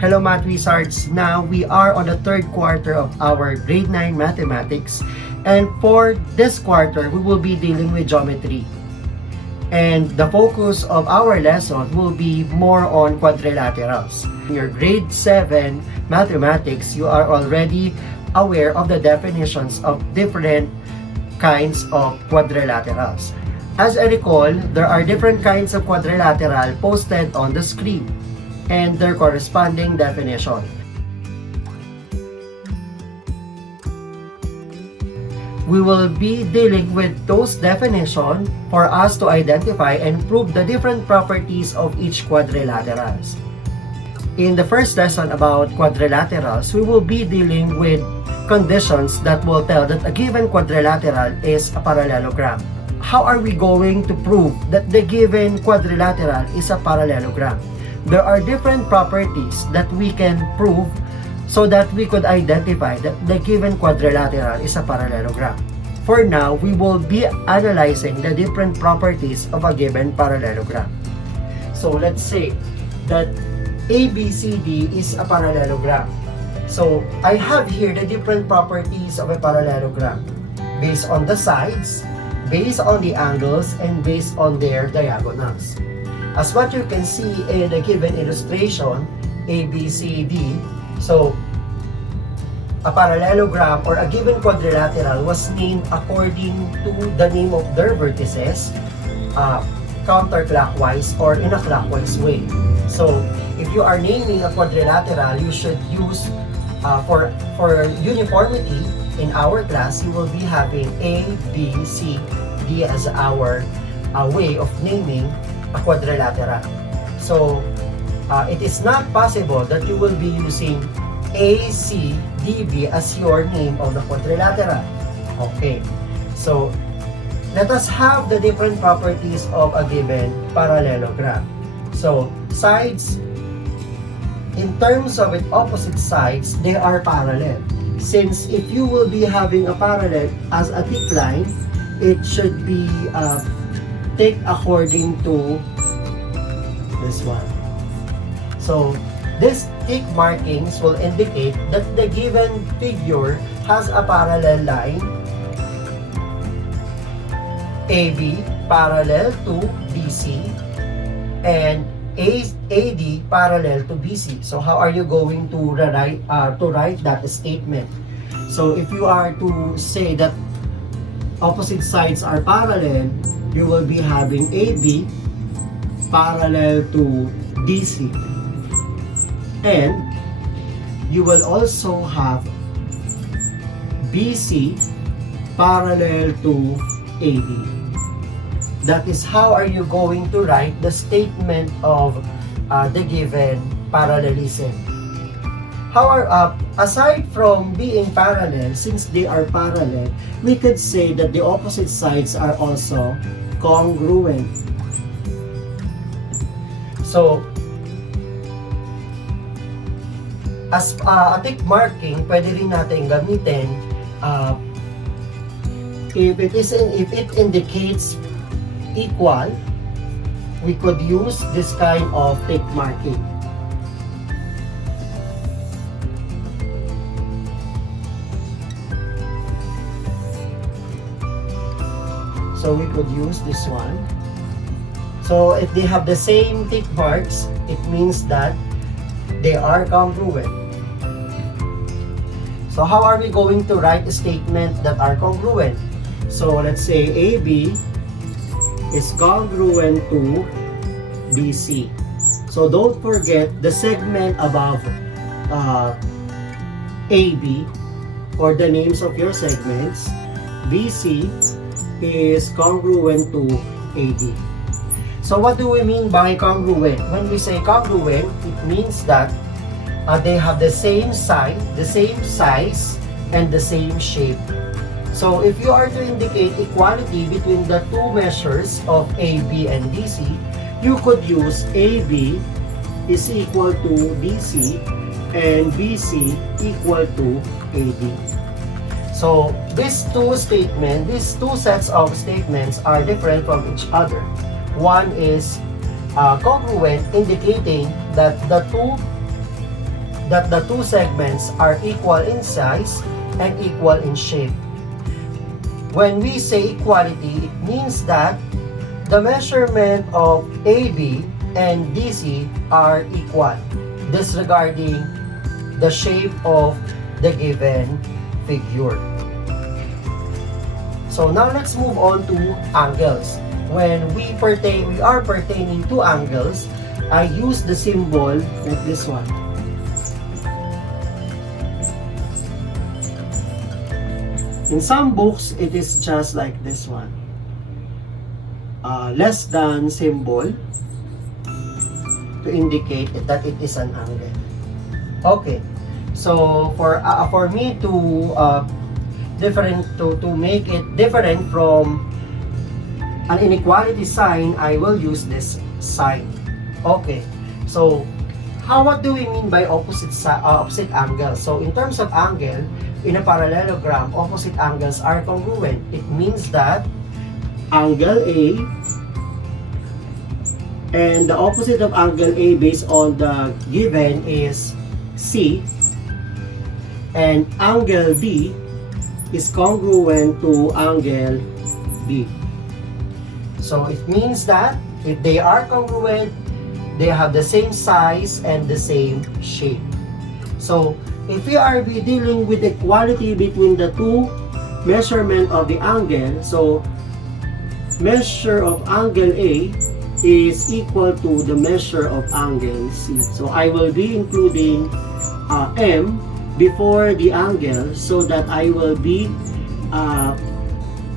Hello Math Wizards! Now we are on the third quarter of our grade 9 mathematics, and for this quarter we will be dealing with geometry. And the focus of our lesson will be more on quadrilaterals. In your grade 7 mathematics, you are already aware of the definitions of different kinds of quadrilaterals. As I recall, there are different kinds of quadrilateral posted on the screen and their corresponding definition. We will be dealing with those definitions for us to identify and prove the different properties of each quadrilaterals. In the first lesson about quadrilaterals, we will be dealing with conditions that will tell that a given quadrilateral is a parallelogram. How are we going to prove that the given quadrilateral is a parallelogram? There are different properties that we can prove so that we could identify that the given quadrilateral is a parallelogram. For now, we will be analyzing the different properties of a given parallelogram. So let's say that ABCD is a parallelogram. So I have here the different properties of a parallelogram based on the sides, based on the angles, and based on their diagonals. As what you can see in the given illustration, ABCD, so a parallelogram or a given quadrilateral was named according to the name of their vertices, counterclockwise or in a clockwise way. So if you are naming a quadrilateral, you should use for uniformity in our class, you will be having A, B, C, D as our way of naming a quadrilateral. So it is not possible that you will be using A, C, D, B as your name of the quadrilateral. Okay, so let us have the different properties of a given parallelogram. So sides, in terms of its opposite sides, they are parallel. Since if you will be having a parallel as a thick line, it should be thick according to this one. So these thick markings will indicate that the given figure has a parallel line AB parallel to BC and AD parallel to BC. So how are you going to write that statement? So if you are to say that opposite sides are parallel, you will be having AB parallel to BC, and you will also have BC parallel to AD. That is how are you going to write the statement of the given parallelism. Aside from being parallel, since they are parallel, we could say that the opposite sides are also congruent. So, as a tick marking, pwede rin natin gamitin if it indicates equal, we could use this kind of tick marking. So we could use this one. So if they have the same tick marks, it means that they are congruent. So how are we going to write a statement that are congruent? So let's say AB is congruent to BC. So don't forget the segment above AB or the names of your segments. BC is congruent to AD. So what do we mean by congruent? When we say congruent, it means that they have the same side, the same size, and the same shape. So if you are to indicate equality between the two measures of AB and BC, you could use AB is equal to BC and BC equal to AD. So these two sets of statements are different from each other. One is congruent, indicating that the two that the two segments are equal in size and equal in shape. When we say equality, it means that the measurement of AB and DC are equal, disregarding the shape of the given figure. So now let's move on to angles. When we are pertaining to angles, I use the symbol like this one. In some books, it is just like this one. Less than symbol to indicate that it is an angle. Okay. So for me to make it different from an inequality sign, I will use this sign. Okay. So what do we mean by opposite angle? So in terms of angle, in a parallelogram, opposite angles are congruent. It means that angle A and the opposite of angle A based on the given is C, and angle B is congruent to angle B. So it means that if they are congruent, they have the same size and the same shape. So if we are dealing with equality between the two measurement of the angle, so measure of angle A is equal to the measure of angle C. So I will be including M before the angle so that I will be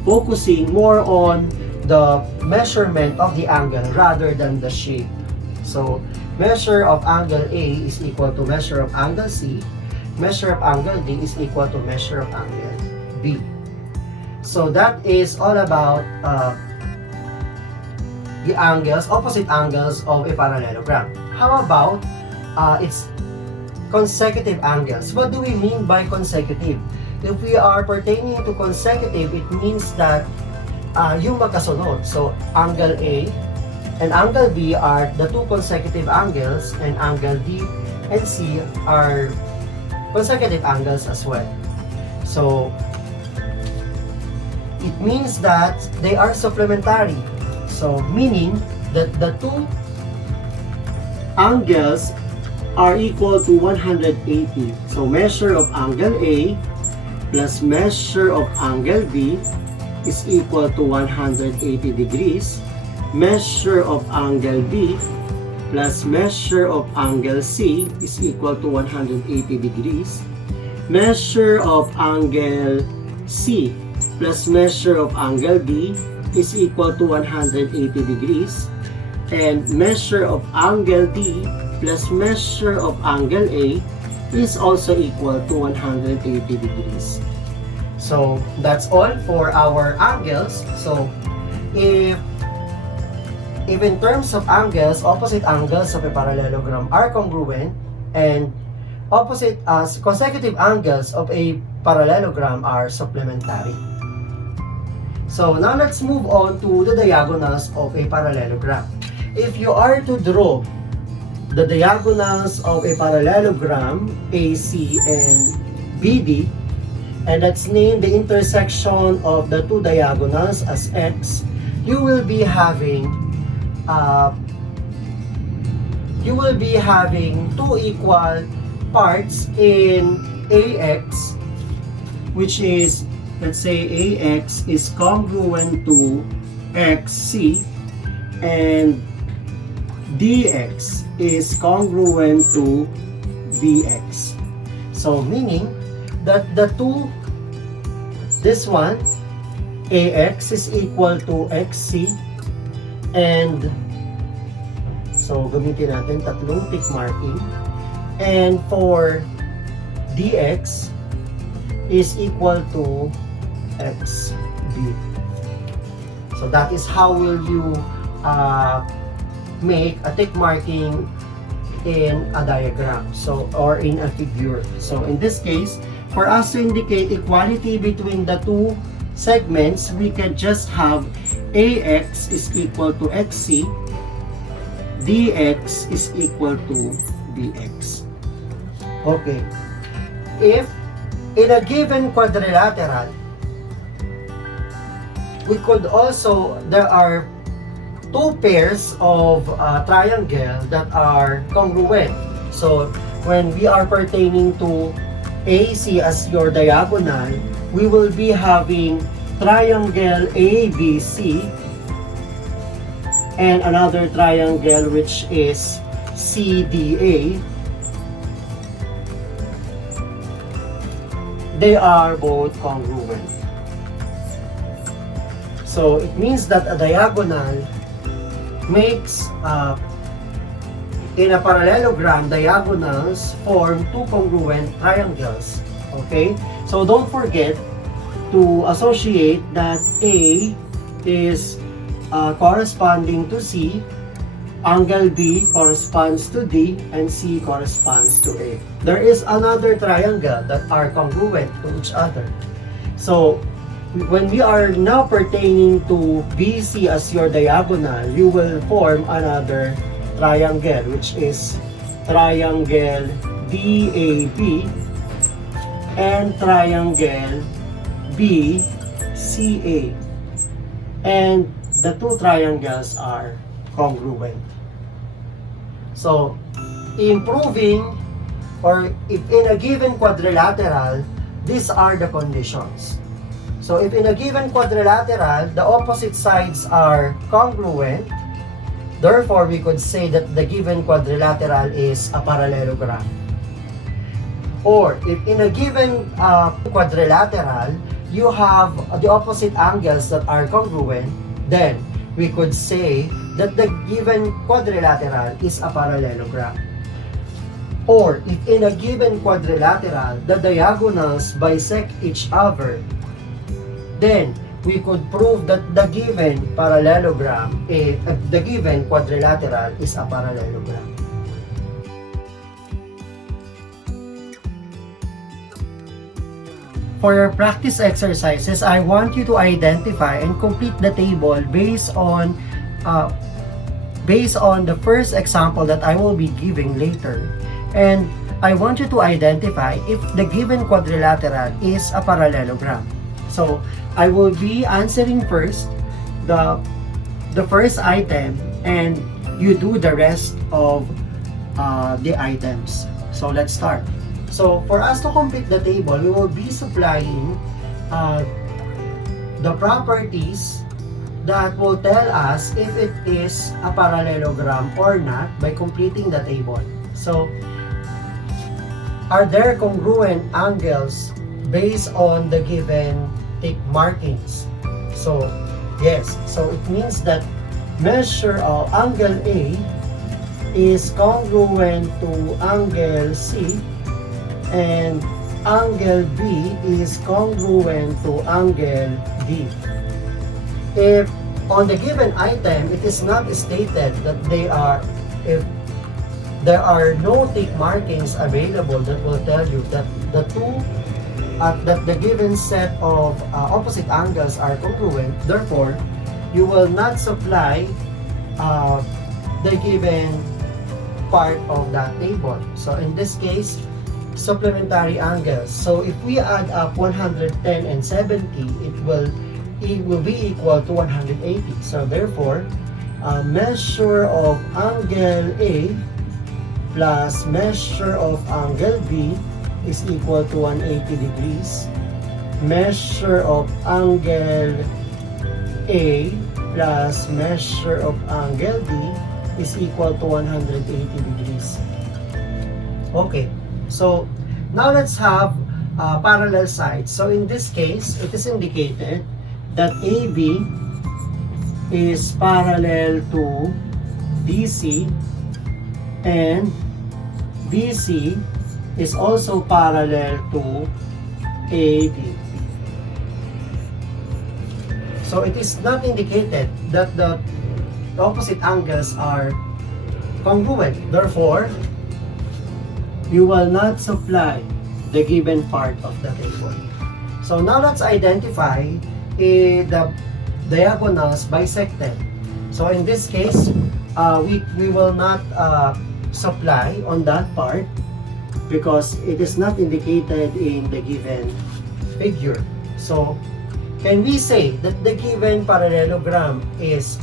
focusing more on the measurement of the angle rather than the shape. So measure of angle A is equal to measure of angle C. Measure of angle D is equal to measure of angle B. So that is all about the angles, opposite angles of a parallelogram. How about its consecutive angles? What do we mean by consecutive? If we are pertaining to consecutive, it means that yung magkasunod. So angle A and angle B are the two consecutive angles, and angle D and C are consecutive angles as well. So it means that they are supplementary. So meaning that the two angles are equal to 180. So measure of angle A plus measure of angle B is equal to 180 degrees. Measure of angle B plus measure of angle C is equal to 180 degrees. Measure of angle C plus measure of angle D is equal to 180 degrees. And measure of angle D plus measure of angle A is also equal to 180 degrees. So that's all for our angles. So if in terms of angles, opposite angles of a parallelogram are congruent, and consecutive angles of a parallelogram are supplementary. So now let's move on to the diagonals of a parallelogram. If you are to draw the diagonals of a parallelogram AC and BD, and let's name the intersection of the two diagonals as X, you will be having two equal parts in AX, which is, let's say AX is congruent to XC, and DX is congruent to BX. So meaning that this one, AX is equal to XC, and so gamitin natin tatlong tick marking, and for DX is equal to XB. So that is how will you make a tick marking in a diagram, so or in a figure. So in this case, for us to indicate equality between the two segments, we can just have AX is equal to XC, DX is equal to BX. Okay. If in a given quadrilateral, we could also, there are two pairs of triangle that are congruent. So when we are pertaining to AC as your diagonal, we will be having triangle ABC and another triangle which is CDA. They are both congruent. So it means that a diagonal makes in a parallelogram, diagonals form two congruent triangles. Okay, so don't forget to associate that A is corresponding to C, angle B corresponds to D, and C corresponds to A. There is another triangle that are congruent to each other. So when we are now pertaining to BC as your diagonal, you will form another triangle, which is triangle DAB and triangle BCA. And the two triangles are congruent. So, improving, or if in a given quadrilateral, these are the conditions. So if in a given quadrilateral, the opposite sides are congruent, therefore we could say that the given quadrilateral is a parallelogram. Or if in a given quadrilateral, you have the opposite angles that are congruent, then we could say that the given quadrilateral is a parallelogram. Or if in a given quadrilateral, the diagonals bisect each other, then we could prove that the given parallelogram, the given quadrilateral is a parallelogram. For your practice exercises, I want you to identify and complete the table based on the first example that I will be giving later. And I want you to identify if the given quadrilateral is a parallelogram. So I will be answering first the first item, and you do the rest of the items. So let's start. So for us to complete the table, we will be supplying the properties that will tell us if it is a parallelogram or not by completing the table. So are there congruent angles based on the given tick markings? So yes, so it means that measure of angle A is congruent to angle C, and angle B is congruent to angle D. If on the given item it is not stated that they are, if there are no tick markings available that will tell you that the two that the given set of opposite angles are congruent, therefore you will not supply the given part of that table. So in this case, supplementary angles. So if we add up 110 and 70, it will be equal to 180. So therefore, measure of angle A plus measure of angle B is equal to 180 degrees. Measure of angle A plus measure of angle D is equal to 180 degrees. Okay, so now let's have parallel sides. So in this case, it is indicated that AB is parallel to DC and BC is also parallel to AD. So it is not indicated that the opposite angles are congruent. Therefore, you will not supply the given part of the table. So now let's identify the diagonals bisected. So in this case, we will not supply on that part because it is not indicated in the given figure. So, can we say that the given parallelogram is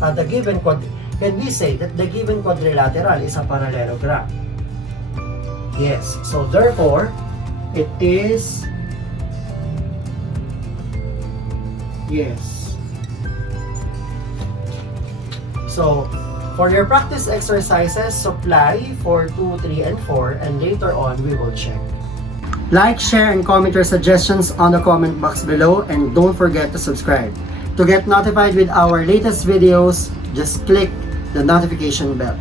can we say that the given quadrilateral is a parallelogram? Yes. So therefore, it is yes. So for your practice exercises, supply for 2, 3, and 4, and later on we will check. Like, share, and comment your suggestions on the comment box below, and don't forget to subscribe. To get notified with our latest videos, just click the notification bell.